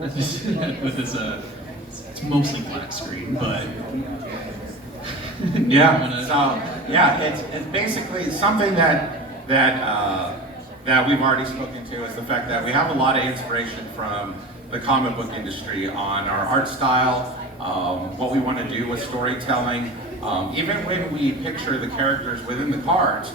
with his it's mostly black screen, but yeah. So yeah, it's basically something that we've already spoken to is the fact that we have a lot of inspiration from the comic book industry on our art style, what we want to do with storytelling. Even when we picture the characters within the cards,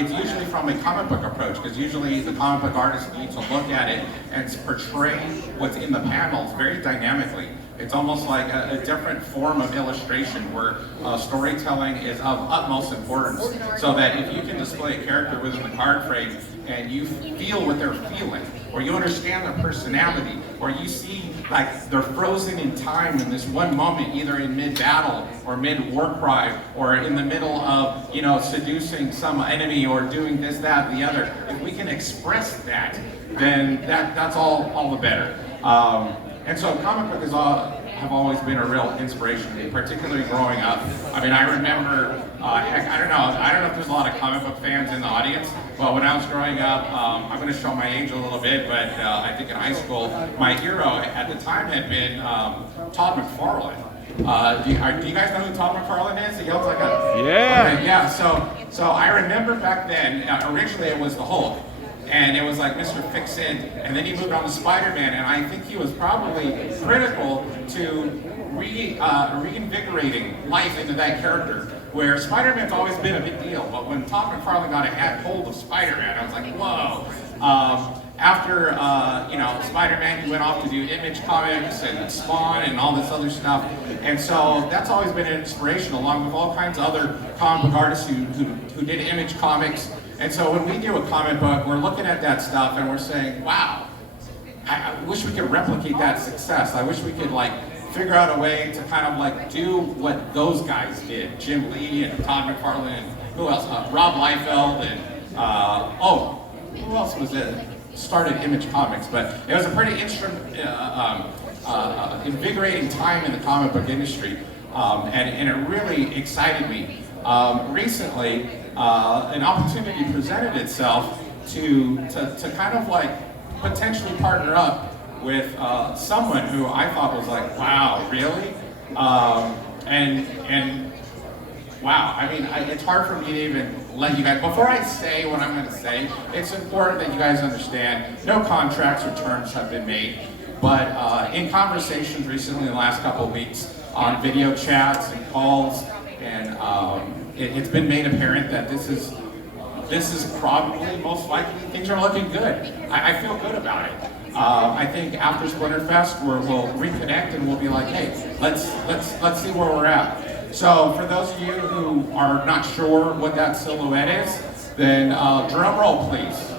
it's usually from a comic book approach, because usually the comic book artist needs to look at it and portray what's in the panels very dynamically. It's almost like a different form of illustration where storytelling is of utmost importance, so that if you can display a character within the card frame and you feel what they're feeling, or you understand their personality, or you see like they're frozen in time in this one moment, either in mid-battle or mid-war cry, or in the middle of, you know, seducing some enemy or doing this, that, and the other. If we can express that, then that's all the better. And so comic book have always been a real inspiration to me, particularly growing up. I mean, I remember, heck, I don't know if there's a lot of comic book fans in the audience, but when I was growing up, I'm going to show my age a little bit, but I think in high school, my hero at the time had been Todd McFarlane. Do you guys know who Todd McFarlane is? He yells like a... Yeah! Okay, yeah, so I remember back then, originally it was the Hulk. And it was like Mr. Fix-It, and then he moved on to Spider-Man, and I think he was probably critical to reinvigorating life into that character, where Spider-Man's always been a big deal, but when Todd McFarlane got a hold of Spider-Man, I was like, whoa. After you know, Spider-Man, he went off to do Image Comics and Spawn and all this other stuff, and so that's always been an inspiration, along with all kinds of other comic book artists who did Image Comics. And so when we do a comic book, we're looking at that stuff and we're saying, wow, I wish we could replicate that success. I wish we could like figure out a way to kind of like do what those guys did. Jim Lee and Todd McFarlane, and who else? Rob Liefeld and, who else was it? Started Image Comics, but it was a pretty invigorating time in the comic book industry, and it really excited me. Recently, an opportunity presented itself to kind of like potentially partner up with someone who I thought was like, wow, really? And wow, I mean, it's hard for me to even let you guys, before I say what I'm going to say, it's important that you guys understand no contracts or terms have been made, but in conversations recently in the last couple of weeks on video chats and calls, and it's been made apparent that this is probably, most likely, things are looking good. I feel good about it. I think after Splinter Fest, we'll reconnect and we'll be like, hey, let's see where we're at. So for those of you who are not sure what that silhouette is, then drum roll, please.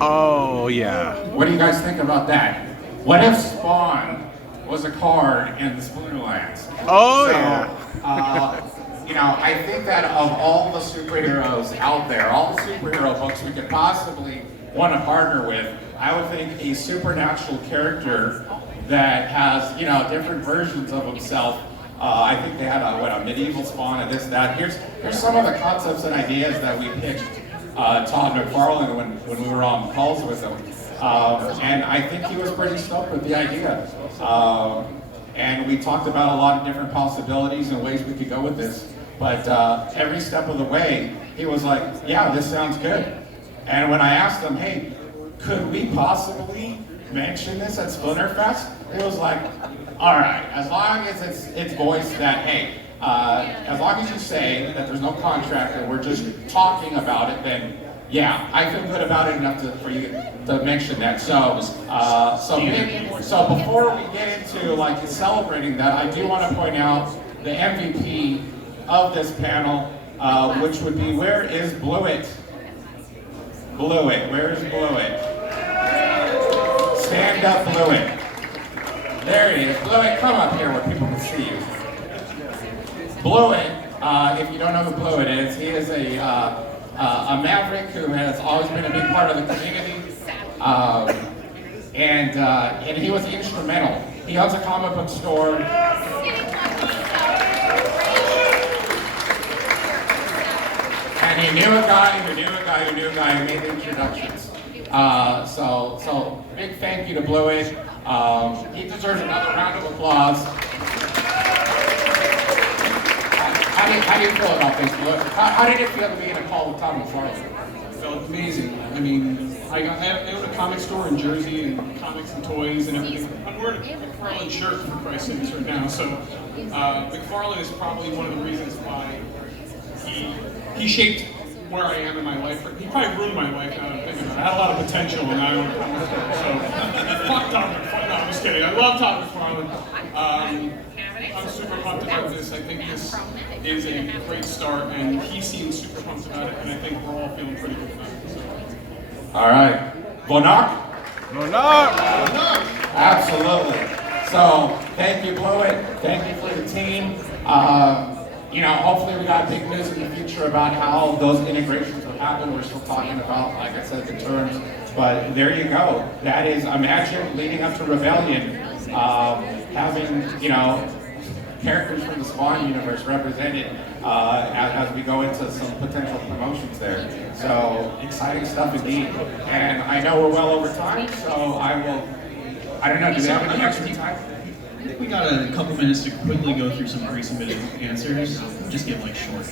Oh, yeah. What do you guys think about that? What if Spawn was a card in the Splinterlands? Oh, so, yeah. You know, I think that of all the superheroes out there, all the superhero books we could possibly want to partner with, I would think a supernatural character that has, you know, different versions of himself. I think they had a medieval Spawn and this, that. Here's some of the concepts and ideas that we pitched Todd McFarlane when we were on calls with him. And I think he was pretty stoked with the idea. And we talked about a lot of different possibilities and ways we could go with this. But every step of the way, he was like, yeah, this sounds good. And when I asked him, hey, could we possibly mention this at Splinter Fest? He was like, all right, as long as it's voiced that, hey, as long as you say that there's no contract and we're just talking about it, then yeah, I feel good about it enough for you to mention that. So before we get into like celebrating that, I do want to point out the MVP of this panel, which would be, where is Blewett? Blewett, where's Blewett? Stand up, Blewett. There he is. Blewett, come up here where people can see you. Blewett, if you don't know who Blewett is, he is a maverick who has always been a big part of the community, and he was instrumental. He owns a comic book store. And he knew a guy who knew a guy who knew a guy who made the introductions. So big thank you to Bluey. He deserves another round of applause. How do you feel about this, Bluey? How did it feel to be in a call with Tom McFarlane? Felt amazing. I mean, I own a comic store in Jersey and comics and toys and everything. I'm wearing a McFarlane shirt for Christ's sakes right now. So McFarlane is probably one of the reasons why he shaped where I am in my life. He probably ruined my life. Now that I'm thinking about it. I had a lot of potential and I own a comic store. So fuck Tom McFarlane. No, I'm just kidding. I love Tom McFarlane. I'm super pumped about this. I think this is a great start, and he seems super pumped about it, and I think we're all feeling pretty good about it. So. All right. Bonak? Absolutely. So thank you, Bluey. Thank you for the team. Hopefully we got big news in the future about how those integrations will happen. We're still talking about, like I said, the terms. But there you go. That is, imagine leading up to Rebellion, having, characters from the Spawn universe represented as we go into some potential promotions there. So exciting stuff indeed. And I know we're well over time, so I don't know, do we have any extra time? I think we got a couple minutes to quickly go through some pre-submitted answers. Just give like short.